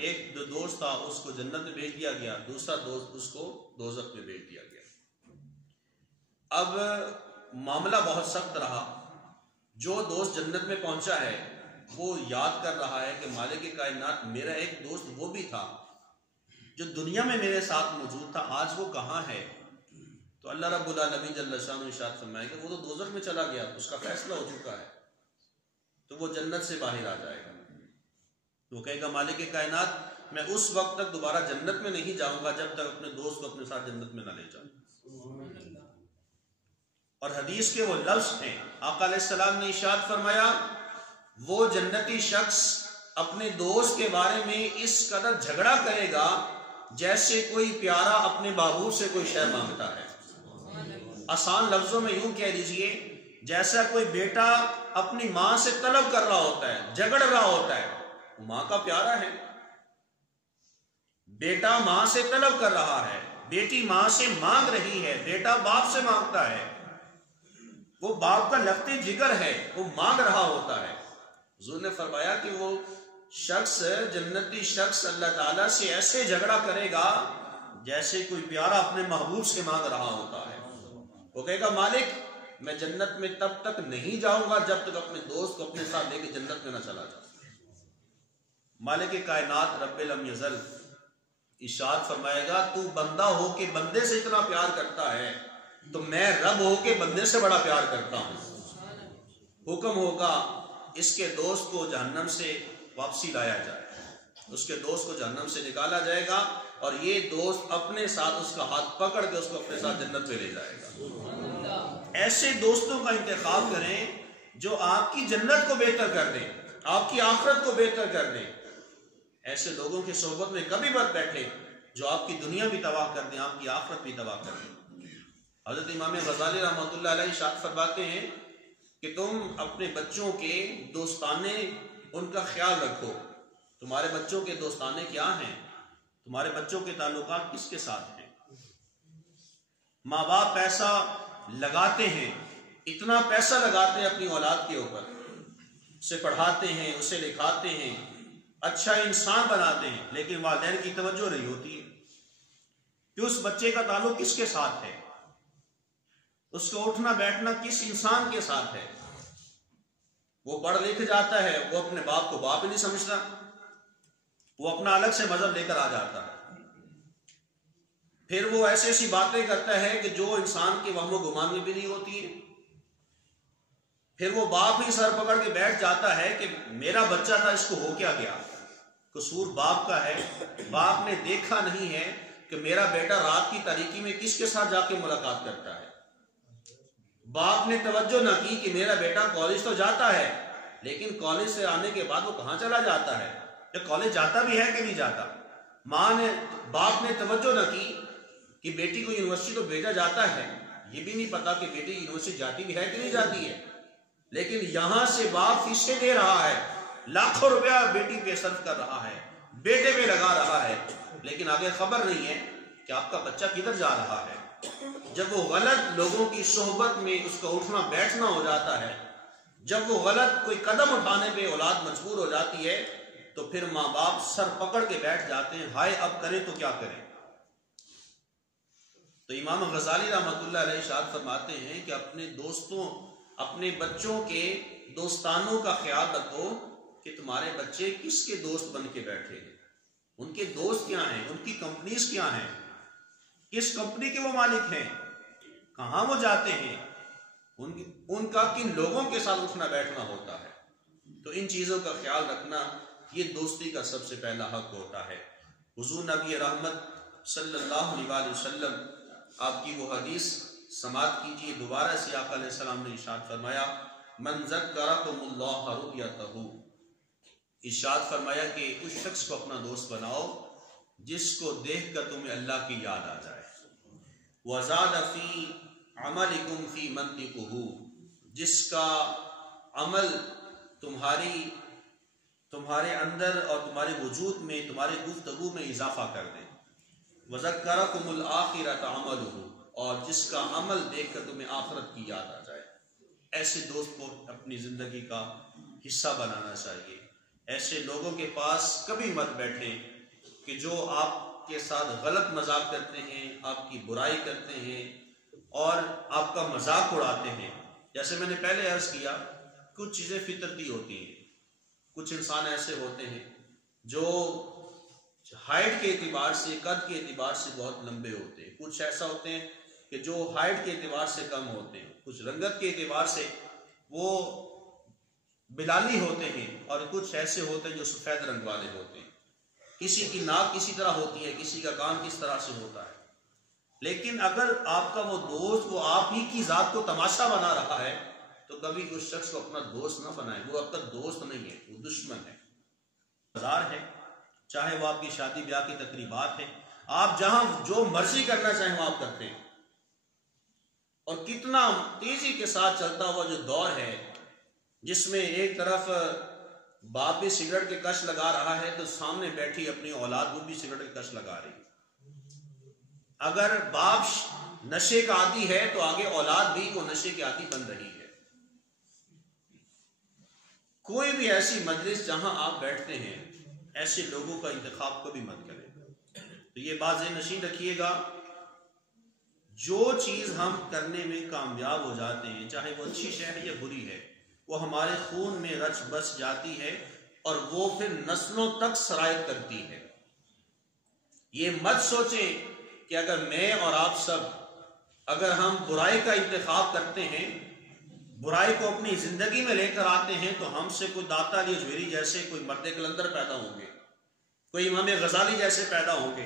एक जो दोस्त था उसको जन्नत में भेज दिया गया, दूसरा दोस्त उसको दोज़ख में भेज दिया गया। अब मामला बहुत सख्त रहा। जो दोस्त जन्नत में पहुंचा है वो याद कर रहा है कि मालिक कायनात, मेरा एक दोस्त वो भी था जो दुनिया में मेरे साथ मौजूद था, आज वो कहाँ है? तो अल्लाह रब्बुल आलमीन जल्ल शान इरशाद फरमाएगा वो तो दोज़ख में चला गया, उसका फैसला हो चुका है, तो वो जन्नत से बाहर आ जाएगा। वो कहेगा मालिक कायनात, मैं उस वक्त तक दोबारा जन्नत में नहीं जाऊंगा जब तक अपने दोस्त को अपने साथ जन्नत में न ले जाऊं। और हदीस के वो लफ्ज हैं, आका अलैहिस्सलाम ने इरशाद फरमाया, वो जन्नती शख्स अपने दोस्त के बारे में इस कदर झगड़ा करेगा जैसे कोई प्यारा अपने बाबू से कोई शय मांगता है। आसान लफ्जों में यूं कह दीजिए, जैसा कोई बेटा अपनी मां से तलब कर रहा होता है, झगड़ रहा होता है, मां का प्यारा है। बेटा मां से तलब कर रहा है, बेटी मां से मांग रही है, बेटा बाप से मांगता है, वो बाप का लफ्ते जिगर है, वो मांग रहा होता है। हुजूर ने फरमाया कि वो शख्स, जन्नती शख्स अल्लाह ताला से ऐसे झगड़ा करेगा जैसे कोई प्यारा अपने महबूब से मांग रहा होता है। वो कहेगा मालिक, मैं जन्नत में तब तक नहीं जाऊंगा जब तक अपने दोस्त को अपने साथ लेके जन्नत में न चला जाऊं। मालिक कायनात रब्बिल लम यज़ल इरशाद फरमाएगा, तू बंदा हो के बंदे से इतना प्यार करता है तो मैं रब हो के बंदे से बड़ा प्यार करता हूं। हुक्म होगा इसके दोस्त को जहन्नम से वापसी लाया जाए, उसके दोस्त को जहन्नम से निकाला जाएगा और ये दोस्त अपने साथ उसका हाथ पकड़ के उसको अपने साथ जन्नत में ले जाएगा। ऐसे दोस्तों का इंतखाब करें जो आपकी जन्नत को बेहतर कर दें, आपकी आखिरत को बेहतर कर दें। ऐसे लोगों की सोहबत में कभी मत बैठे जो आपकी दुनिया भी तबाह कर दें, आपकी आखिरत भी तबाह कर दें। हज़रत इमाम गज़ाली रहमतुल्लाह अलैह इरशाद फरमाते हैं कि तुम अपने बच्चों के दोस्ताने उनका ख्याल रखो। तुम्हारे बच्चों के दोस्ताने क्या हैं? तुम्हारे बच्चों के ताल्लुकात किसके साथ हैं? माँ बाप पैसा लगाते हैं, इतना पैसा लगाते हैं अपनी औलाद के ऊपर, उसे पढ़ाते हैं, उसे लिखाते हैं, अच्छा इंसान बनाते हैं, लेकिन वालिदैन की तवज्जो नहीं होती है कि उस बच्चे का ताल्लुक किसके साथ है, उसका उठना बैठना किस इंसान के साथ है। वो पढ़ लिख जाता है, वो अपने बाप को बाप ही नहीं समझता, वो अपना अलग से मजहब लेकर आ जाता है। फिर वो ऐसी ऐसी बातें करता है कि जो इंसान के वहमो गुमान में भी नहीं होती है। फिर वो बाप ही सर पकड़ के बैठ जाता है कि मेरा बच्चा था, इसको हो क्या गया? कसूर बाप का है। बाप ने देखा नहीं है कि मेरा बेटा रात की तारीकी में किसके साथ जाके मुलाकात करता है। बाप ने तवज्जो न की कि मेरा बेटा कॉलेज तो जाता है, लेकिन कॉलेज से आने के बाद वो कहाँ चला जाता है, या कॉलेज जाता भी है कि नहीं जाता। बाप ने तवज्जो न की कि बेटी को यूनिवर्सिटी तो भेजा जाता है, ये भी नहीं पता कि बेटी यूनिवर्सिटी जाती भी है कि नहीं जाती है। लेकिन यहां से बाप फीसें दे रहा है, लाखों रुपया बेटी पे सर्व कर रहा है, बेटे पे लगा रहा है, लेकिन आगे खबर नहीं है कि आपका बच्चा किधर जा रहा है। जब वो गलत लोगों की सोहबत में उसका उठना बैठना हो जाता है, जब वो गलत कोई कदम उठाने पे औलाद मजबूर हो जाती है, तो फिर माँ बाप सर पकड़ के बैठ जाते हैं, हाय अब करें तो क्या करें। तो इमाम गज़ाली रहमतुल्लाह अलैह इरशाद फरमाते हैं कि अपने दोस्तों, अपने बच्चों के दोस्तानों का ख्याल रखो कि तुम्हारे बच्चे किसके दोस्त बन के बैठे हैं, उनके दोस्त क्या हैं, उनकी कंपनीज क्या हैं, किस कंपनी के वो मालिक हैं, कहाँ वो जाते हैं, उनका किन लोगों के साथ उठना बैठना होता है। तो इन चीज़ों का ख्याल रखना ये दोस्ती का सबसे पहला हक होता है। हुजूर नबी रहमत सल्लल्लाहु अलैहि वसल्लम आपकी वो हदीस समात कीजिए दोबारा से। आका अलैहिस्सलाम ने इरशाद फरमाया, मन ज़क्करकुमुल्लाह रुयतहु, इरशाद फरमाया कि उस शख्स को अपना दोस्त बनाओ जिसको देख कर तुम्हें अल्लाह की याद आ जाए। वज़ाद फी अमलिकुम फी मंतिकुहु, जिसका अमल तुम्हारे अंदर और तुम्हारे वजूद में, तुम्हारे गुफ्तगू में इजाफा कर दे। वज़क्करकुमुल आखिरत अमलुहु, और जिसका अमल देखकर तुम्हें आखिरत की याद आ जाए। ऐसे दोस्त को अपनी जिंदगी का हिस्सा बनाना चाहिए, ऐसे लोगों के पास कभी मत बैठें कि जो आपके साथ गलत मजाक करते हैं, आपकी बुराई करते हैं और आपका मजाक उड़ाते हैं। जैसे मैंने पहले अर्ज किया, कुछ चीज़ें फितरती होती हैं। कुछ इंसान ऐसे होते हैं जो हाइट के एतबार से, कद के एतबार से बहुत लंबे होते हैं। कुछ ऐसा होते हैं कि जो हाइट के एतबार से कम होते हैं। कुछ रंगत के एतबार से वो बिलाली होते हैं और कुछ ऐसे होते हैं जो सफ़ेद रंग वाले होते हैं। किसी की नाक किसी तरह होती है, किसी का कान किस तरह से होता है। लेकिन अगर आपका वो दोस्त वो आप ही की ज़ात को तमाशा बना रहा है तो कभी उस शख्स को अपना दोस्त ना बनाए। वो आपका दोस्त नहीं है, वो दुश्मन है। बाजार है, चाहे वो आपकी शादी ब्याह की तकरीबात है, आप जहां जो मर्जी करना चाहें वो आप करते हैं। और कितना तेजी के साथ चलता हुआ जो दौर है, जिसमें एक तरफ बाप भी सिगरेट के कश लगा रहा है तो सामने बैठी अपनी औलाद वो भी सिगरेट के कश लगा रही। अगर बाप नशे का आदी है तो आगे औलाद भी वो नशे के आदी बन रही है। कोई भी ऐसी मजलिस जहां आप बैठते हैं, ऐसे लोगों का इंतखाब कभी मत करें। तो ये बात ज़हन रखिएगा, जो चीज़ हम करने में कामयाब हो जाते हैं, चाहे वो अच्छी शय है या बुरी है, वो हमारे खून में रच बस जाती है और वो फिर नस्लों तक सरायत करती है। ये मत सोचें कि अगर मैं और आप सब अगर हम बुराई का इंतखाब करते हैं, बुराई को अपनी जिंदगी में लेकर आते हैं, तो हमसे कोई दाता अली अजमेरी जैसे कोई मर्द कलंदर पैदा होंगे, कोई इमाम गजाली जैसे पैदा होंगे,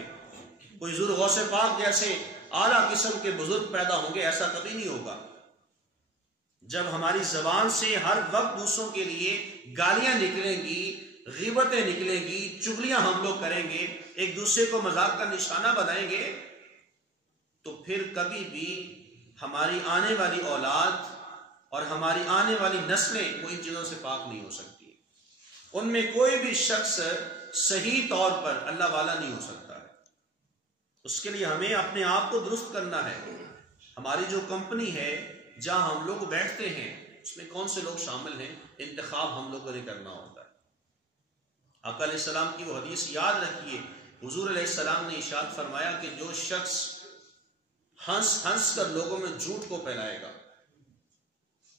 कोई ज़ुर गौसे पाक जैसे आला किस्म के बुजुर्ग पैदा होंगे। ऐसा कभी नहीं होगा। जब हमारी जबान से हर वक्त दूसरों के लिए गालियां निकलेंगी, ग़ीबतें निकलेंगी, चुगलियां हम लोग करेंगे, एक दूसरे को मजाक का निशाना बनाएंगे, तो फिर कभी भी हमारी आने वाली औलाद और हमारी आने वाली नस्लें वो इन चीज़ों से पाक नहीं हो सकती। उनमें कोई भी शख्स सही तौर पर अल्लाह वाला नहीं हो सकता है। उसके लिए हमें अपने आप को दुरुस्त करना है। हमारी जो कंपनी है जहां हम लोग बैठते हैं, उसमें कौन से लोग शामिल हैं, इंतखाब हम लोगों ने करना होता है। आका अलैहिस्सलाम की वो हदीस याद रखिए, हुजूर अलैहिस्सलाम ने इरशाद फरमाया कि जो शख्स हंस हंस कर लोगों में झूठ को फैलाएगा,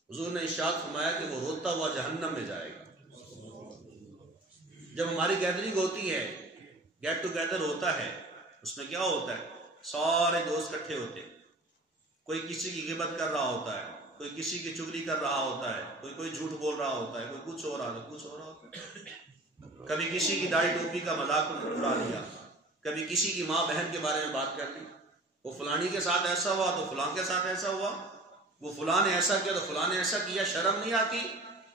हुजूर ने इरशाद फरमाया कि वो रोता हुआ जहन्नम में जाएगा। जब हमारी गैदरिंग होती है, गेट टुगेदर होता है, उसमें क्या होता है, सारे दोस्त इकट्ठे होते हैं। कोई किसी की गिबत कर रहा होता है, कोई किसी की चुगली कर रहा होता है, कोई झूठ बोल रहा होता है, कोई कुछ हो रहा है, कुछ हो रहा होता है। कभी किसी की दाढ़ी टोपी का मजाक उड़ा दिया, कभी किसी की माँ बहन के बारे में बात कर दी, वो फलानी के साथ ऐसा हुआ तो फलां के साथ ऐसा हुआ, वो फलां ने ऐसा किया तो फलां ने ऐसा किया। शर्म नहीं आती?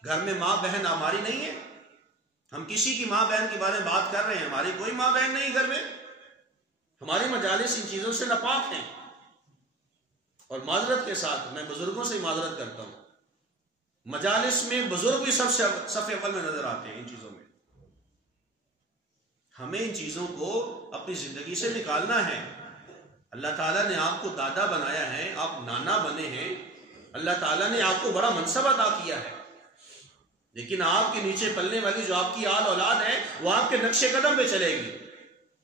घर में माँ बहन हमारी नहीं है, हम किसी की माँ बहन के बारे में बात कर रहे हैं, हमारी कोई माँ बहन नहीं घर में। हमारी मजालिस इन चीज़ों से नापाक हैं। और माजरत के साथ मैं बुजुर्गों से माजरत करता हूँ, मजालिस में बुजुर्ग भी सबसे सफ़े अव्वल में नजर आते हैं। इन चीज़ों में हमें इन चीज़ों को अपनी ज़िंदगी से निकालना है। अल्लाह ताला ने आपको दादा बनाया है, आप नाना बने हैं, अल्लाह ताला ने आपको बड़ा मनसब अता किया है, लेकिन आपके नीचे पलने वाली जो आपकी आल औलाद है वो आपके नक्शे कदम पे चलेगी।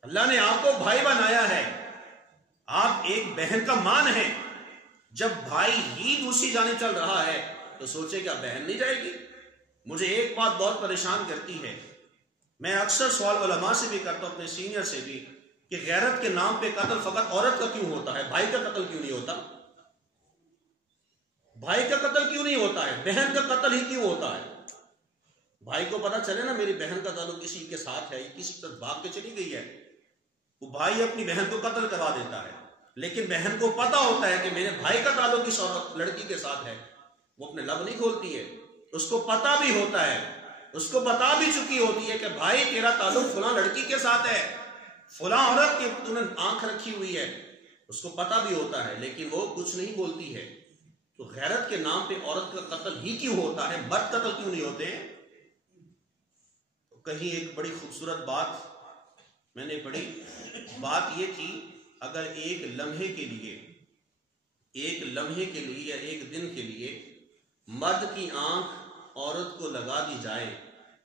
अल्लाह ने आपको भाई बनाया है, आप एक बहन का मान है। जब भाई ही दूसरी जाने चल रहा है तो सोचे क्या बहन नहीं जाएगी? मुझे एक बात बहुत परेशान करती है, मैं अक्सर सवाल उलमा से भी करता हूँ, अपने सीनियर से भी, कि गैरत के नाम पे कत्ल फकत औरत का क्यों होता है, भाई का कत्ल क्यों नहीं होता? भाई का कत्ल क्यों नहीं होता है, बहन का कत्ल ही क्यों होता है? भाई को पता चले ना मेरी बहन का ताल्लुक किसी के साथ है, किसी तरफ भाग के चली गई है, वो भाई अपनी बहन को कत्ल करवा देता है। लेकिन बहन को पता होता है कि मेरे भाई का ताल्लुक इस औरत लड़की के साथ है, वो अपने लब नहीं खोलती है। उसको पता भी होता है, उसको बता भी चुकी होती है कि भाई तेरा ताल्लुक फलां लड़की के साथ है, फलां औरत की तूने आंख रखी हुई है, उसको पता भी होता है, लेकिन वो कुछ नहीं बोलती है। तो गैरत के नाम पे औरत का कत्ल ही क्यों होता है, मर्द कत्ल क्यों नहीं होते हैं? तो कहीं एक बड़ी खूबसूरत बात मैंने पढ़ी, बात ये थी, अगर एक लम्हे के लिए या एक दिन के लिए मर्द की आंख औरत को लगा दी जाए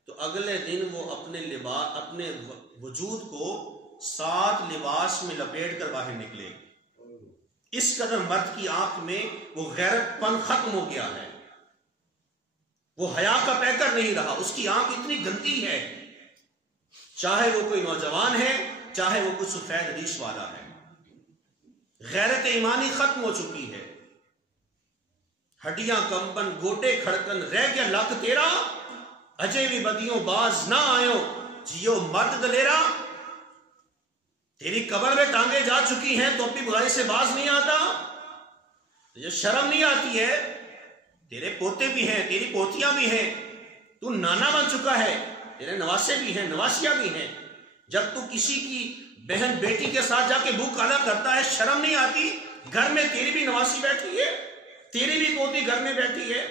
तो अगले दिन वो अपने वजूद को 7 लिबास में लपेट कर बाहर निकले। इस कदर मर्द की आंख में वो गैरतपन खत्म हो गया है, वो हया का पैकर नहीं रहा, उसकी आंख इतनी गंदी है, चाहे वो कोई नौजवान है, चाहे वो कुछ सफेद रीश वाला है। गैरत ईमानी खत्म हो चुकी है। हड्डियां कंपन, गोटे खड़कन, रह गया लक तेरा, अजय भी बदियों बाज ना आयो, जियो मर्द दलेरा। तेरी कब्र में टांगे जा चुकी हैं तो अपनी बुराई से बाज नहीं आता, तुझे शर्म नहीं आती है? तेरे पोते भी हैं, तेरी पोतियां भी हैं, तू नाना बन चुका है, तेरे नवासे भी हैं, नवासियां भी हैं। जब तू किसी की बहन बेटी के साथ जाके मुंह काला करता है, शर्म नहीं आती? घर में तेरी भी नवासी बैठी है, तेरी भी पोती घर में बैठी है।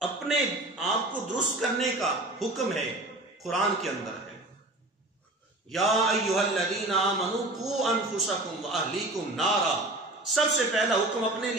अपने आप को दुरुस्त करने का हुक्म है कुरान के अंदर है। या अय्युहल्लज़ीना आमनू कू अनफुसकुम व अहलीकुम नारा। सबसे पहला हुक्म अपने लिए।